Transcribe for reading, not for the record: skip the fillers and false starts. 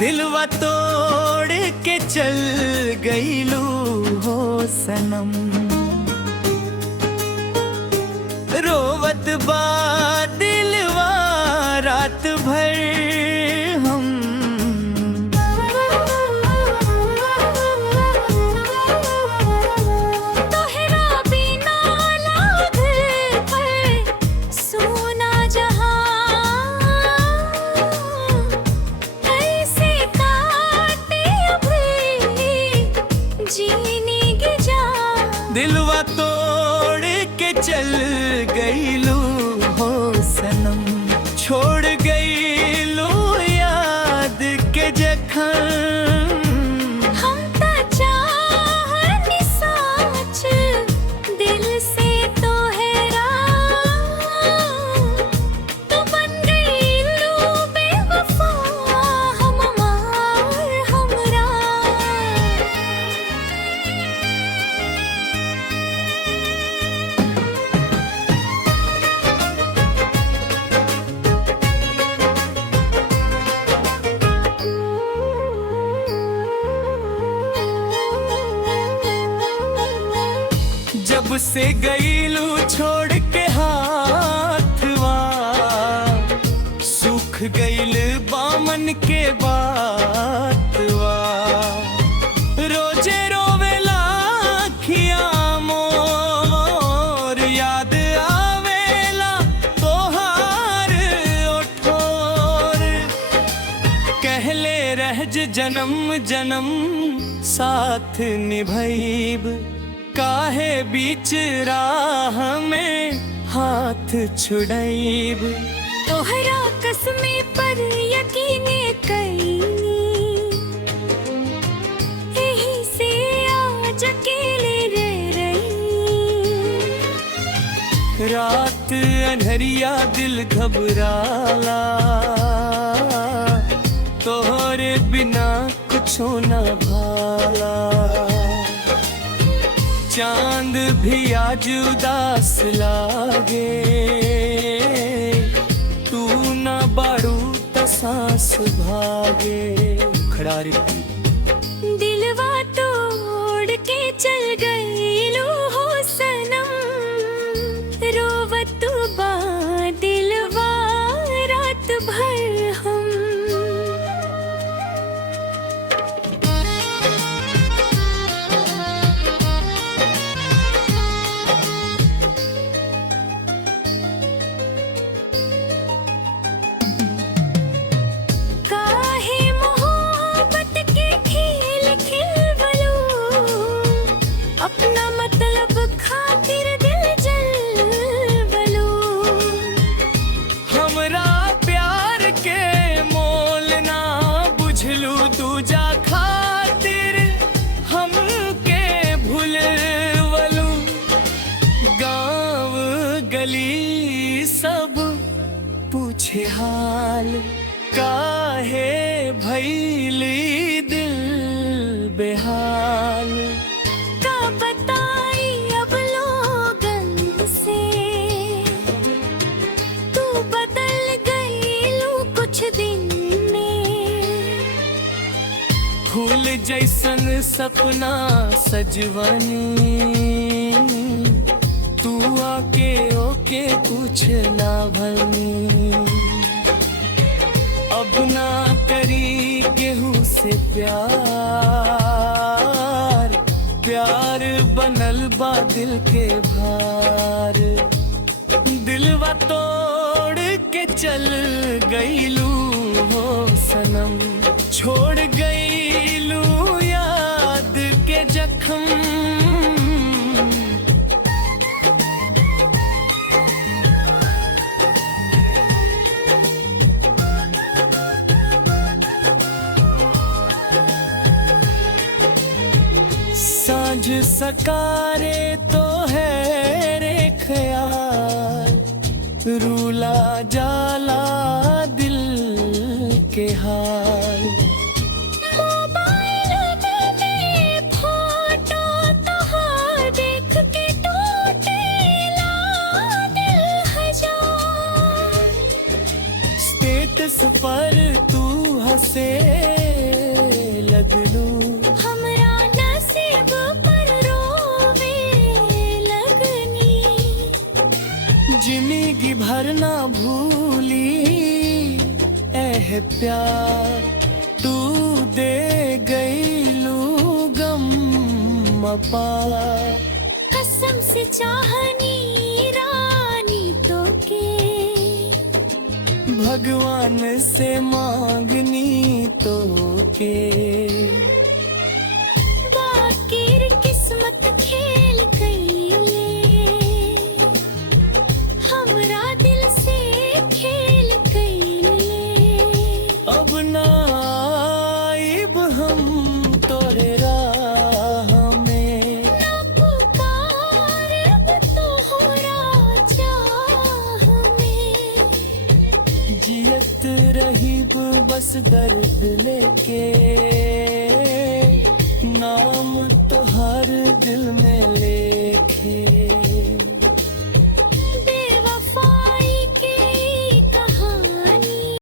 दिलवा तोड़ के चल गईलू हो सनम। रोवत बा दिलवा रात भर हम। तोहरा बिना लागे पर सोना जहां, कैसे काटे अभी जीने की जान। दिलवा तोड़ के चल गईलू हो सनम। छोड़ गईलू याद के जखम। हम तो चाहनी सच दिल से तोहरा, तो बन गईलू बेवफा हम मार हमरा। जब से गईलू छोड़ के हाथवा, सूख गईल बामन के बातवा। रोजे रोवेला अखिया मोर, याद आवेला तोहार ओठोर। कहले रहज जन्म जन्म साथ निभैब, काहे बीच राह में हाथ छुड़ैब। तोहरा कसमे पर यकीने कईनी, यही से आज अकेले रह रही। रात अनहरिया दिल घबराला, तोहरे बिना कुछो न भाला। चांद भी आज उदास लागे, तू न बाड़ू त सांस भागे। खड़ारी दिलवा तोड़ के चल गईलू हो सनम। रोवत बा दिलवा रात भर हम। काहे मोहब्बत के खेल खेलवलो, अपना मतलब खातिर दिल जलवलो। हमरा प्यार के मोल ना बुझलू, दूजा खातिर हमके भूलवलू। गाँव गली सब पूछे हाल, काहे भैली दिल बेहाल। का बताई अब लोगन से, तू बदल गईलू कुछ दिन में। फूल जैसन सपना सजवनी, तू आके ओके कुछ ना भनी। अब ना करी केहू से प्यार, प्यार बनल बा दिल के भार। दिलवा तोड़ के चल गईलू हो सनम। छोड़ गईलू याद के जख्म। सांझ सकारे तो है रे ख्याल, रूला जाला दिल के हाल। मोबाइल में फोटो तोहार देख के टूटेला दिल हजार। स्टेटस पर तू हंसे हर ना भूली एह प्यार तू दे गई लू गम अपार कसम से चाहनी रानी तो के भगवान से मांगनी तो के बाकिर किस्मत खेल कैले हमरा दिल से खेल कैले अब ना आइब हम तोरे राह में ना पुकार अब तोहरा चाह में जियत रहीब बस दर्द लेके